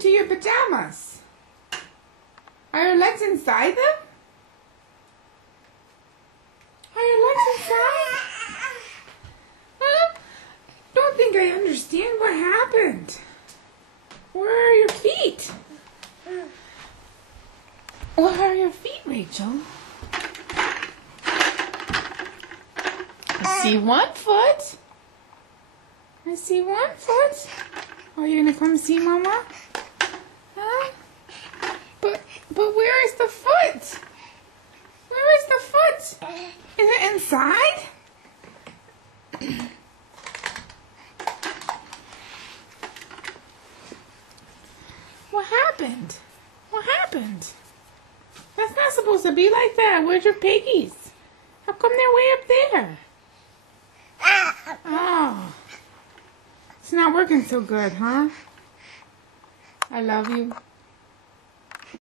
happened to your pajamas? Are your legs inside them? Are your legs inside? Huh? Don't think I understand what happened. Where are your feet? Where are your feet, Rachel? I see one foot. I see one foot. Are you gonna come see Mama? Huh? But where is the foot? Where is the foot? Is it inside? What happened? What happened? That's not supposed to be like that. Where's your piggies? How come they're way up there? Oh. It's not working so good, huh? I love you.